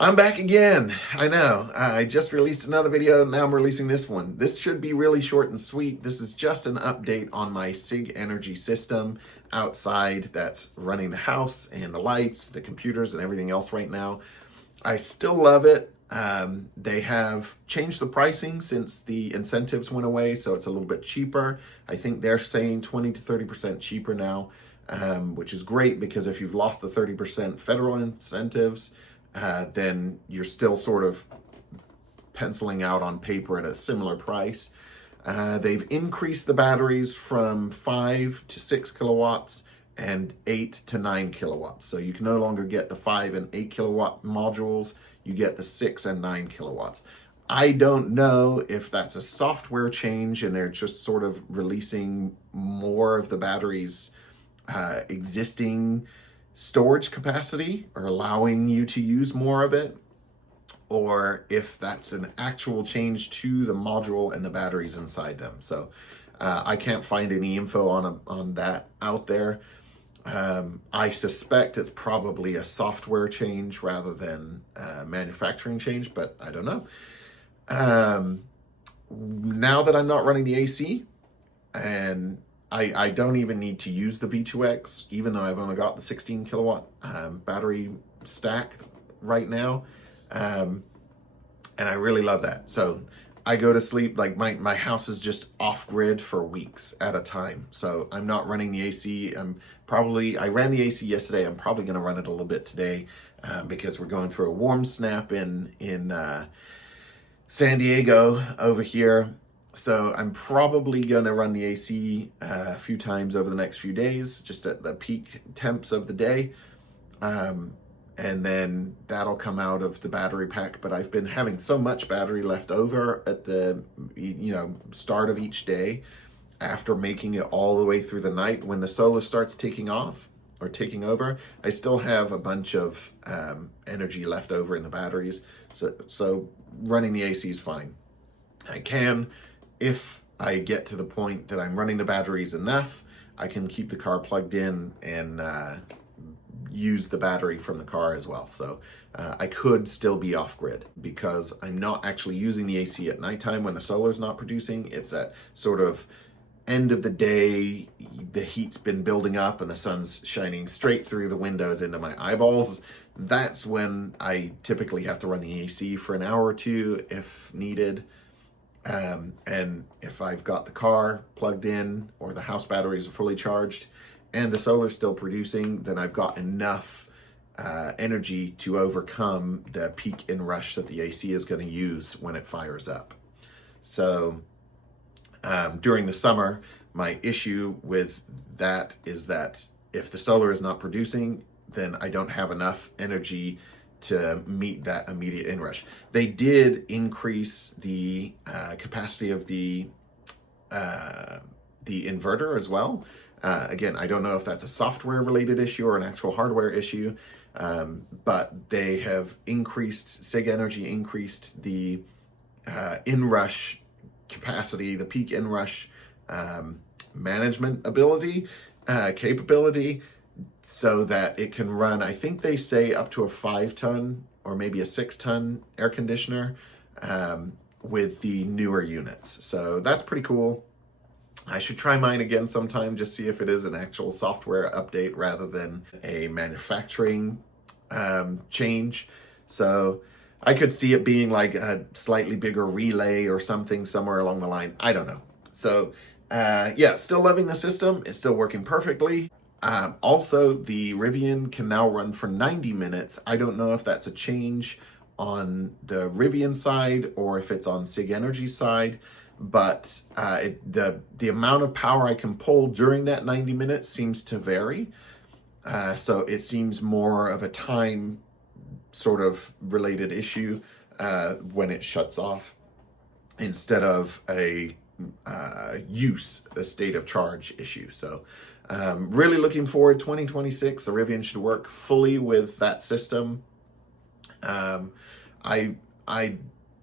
I'm back again. I know. I just released another video. Now I'm releasing this one. This should be really short and sweet. This is just an update on my Sigenergy system outside that's running the house and the lights, the computers, and everything else right now. I still love it. They have changed the pricing since the incentives went away, so it's a little bit cheaper. I think they're saying 20 to 30% cheaper now, which is great because if you've lost the 30% federal incentives, then you're still sort of penciling out on paper at a similar price. They've increased the batteries from 5 to 6 kilowatts and 8 to 9 kilowatts. So you can no longer get the 5 and 8 kilowatt modules, you get the 6 and 9 kilowatts. I don't know if that's a software change and they're just sort of releasing more of the battery's existing storage capacity or allowing you to use more of it, or if that's an actual change to the module and the batteries inside them. So I can't find any info on that out there. I suspect it's probably a software change rather than a manufacturing change, but I don't know. Now that I'm not running the AC, and I don't even need to use the V2X, even though I've only got the 16 kilowatt battery stack right now. And I really love that. So I go to sleep, like my house is just off grid for weeks at a time. So I'm not running the AC. I ran the AC yesterday. I'm probably gonna run it a little bit today because we're going through a warm snap in San Diego over here. So I'm probably gonna run the AC a few times over the next few days, just at the peak temps of the day. And then that'll come out of the battery pack. But I've been having so much battery left over at the start of each day after making it all the way through the night. When the solar starts taking off or taking over, I still have a bunch of energy left over in the batteries. So running the AC is fine. I can, if I get to the point that I'm running the batteries enough, I can keep the car plugged in and use the battery from the car as well. So I could still be off grid because I'm not actually using the AC at nighttime when the solar's not producing. It's at sort of end of the day, the heat's been building up and the sun's shining straight through the windows into my eyeballs. That's when I typically have to run the AC for an hour or two if needed. And if I've got the car plugged in or the house batteries are fully charged and the solar's still producing, then I've got enough energy to overcome the peak inrush that the AC is going to use when it fires up. So during the summer, my issue with that is that if the solar is not producing, then I don't have enough energy to meet that immediate inrush. They did increase the capacity of the inverter as well. Again, I don't know if that's a software related issue or an actual hardware issue, but they have Sigenergy increased the inrush capacity, the peak inrush management capability, so that it can run, I think they say up to a 5-ton or maybe a 6-ton air conditioner with the newer units. So that's pretty cool. I should try mine again sometime, just see if it is an actual software update rather than a manufacturing change. So I could see it being like a slightly bigger relay or something somewhere along the line. I don't know. So yeah, still loving the system. It's still working perfectly. Also, the Rivian can now run for 90 minutes. I don't know if that's a change on the Rivian side or if it's on Sigenergy's side, but the amount of power I can pull during that 90 minutes seems to vary. So it seems more of a time sort of related issue when it shuts off instead of a state of charge issue. So really looking forward 2026. The Rivian should work fully with that system. I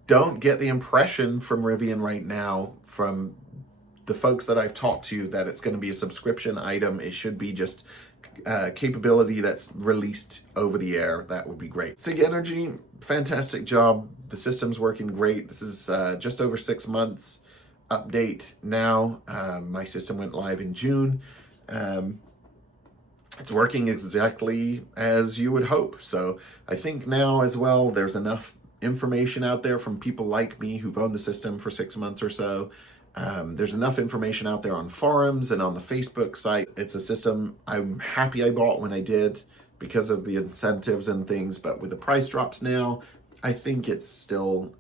don't get the impression from Rivian right now, from the folks that I've talked to, that it's going to be a subscription item. It should be just capability that's released over the air. That would be great. Sigenergy, fantastic job. The system's working great. This is just over 6 months update now. My system went live in June. It's working exactly as you would hope. So I think now as well, there's enough information out there from people like me who've owned the system for 6 months or so. There's enough information out there on forums and on the Facebook site. It's a system I'm happy I bought when I did because of the incentives and things, but with the price drops now, I think it's still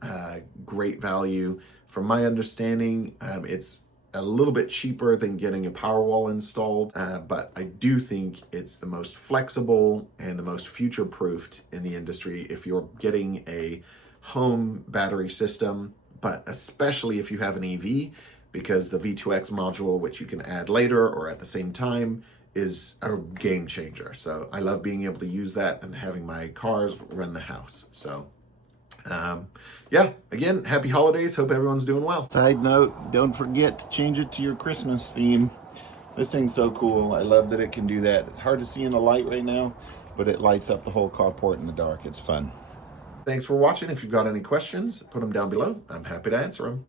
great value. From my understanding, it's a little bit cheaper than getting a Powerwall installed, but I do think it's the most flexible and the most future-proofed in the industry if you're getting a home battery system, but especially if you have an EV, because the V2X module, which you can add later or at the same time, is a game changer. So I love being able to use that and having my cars run the house. So yeah, again, happy holidays. Hope everyone's doing well. Side note, don't forget to change it to your Christmas theme. This thing's so cool. I love that it can do that. It's hard to see in the light right now, but it lights up the whole carport in the dark. It's fun. Thanks for watching. If you've got any questions, put them down below. I'm happy to answer them.